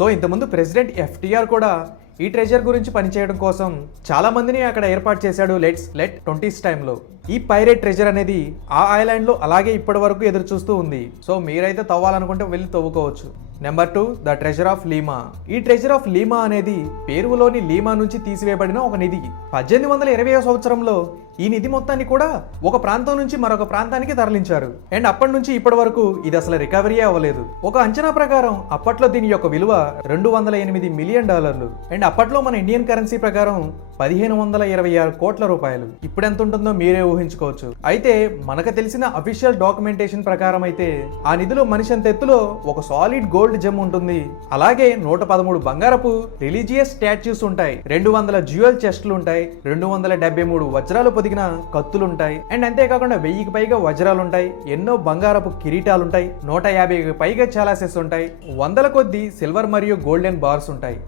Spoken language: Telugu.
సో ఇంతకుముందు ప్రెసిడెంట్ FDR కూడా ఈ ట్రెజర్ గురించి పనిచేయడం కోసం చాలా మందిని అక్కడ ఏర్పాటు చేశాడు లెట్ 20s టైంలో. ఈ పైరేట్ ట్రెజర్ అనేది ఆ ఐలాండ్ లో అలాగే ఇప్పటి వరకు ఎదురు చూస్తూ ఉంది. సో మీరైతే తవ్వాలనుకుంటే వెళ్ళి తవ్వుకోవచ్చు. Number 2, the treasure of Lima. ఈ ట్రెజర్ ఆఫ్ లీమా అనేది పెరులోని లీమా నుంచి తీసివేయబడిన ఒక నిధి. 1820వ సంవత్సరంలో ఈ నిధి మొత్తాన్ని కూడా ఒక ప్రాంతం నుంచి మరొక ప్రాంతానికి తరలించారు. అండ్ అప్పటి నుంచి ఇప్పటి వరకు ఇది అసలు రికవరీ అవ్వలేదు. ఒక అంచనా ప్రకారం అప్పట్లో దీని యొక్క విలువ $208 మిలియన్. అండ్ అప్పట్లో మన ఇండియన్ కరెన్సీ ప్రకారం 1526 కోట్ల రూపాయలు. ఇప్పుడు ఎంత ఉంటుందో మీరే ఊహించుకోవచ్చు. అయితే మనకు తెలిసిన అఫీషియల్ డాక్యుమెంటేషన్ ప్రకారం అయితే ఆ నిధిలో మనిషి అంత ఎత్తులో ఒక సాలిడ్ గోల్డ్ జెమ్ ఉంటుంది. అలాగే 113 బంగారపు రిలీజియస్ స్టాచ్యూస్ ఉంటాయి, 200 జ్యువెల్ చెస్ట్లు ఉంటాయి, 273 వజ్రాలు పొదిగిన కత్తులుంటాయి. అండ్ అంతేకాకుండా 1000కి పైగా వజ్రాలుంటాయి, ఎన్నో బంగారపు కిరీటాలుంటాయి, 150కి పైగా చాలాసెస్ ఉంటాయి, 100 కొద్ది సిల్వర్ మరియు గోల్డెన్ బార్స్ ఉంటాయి.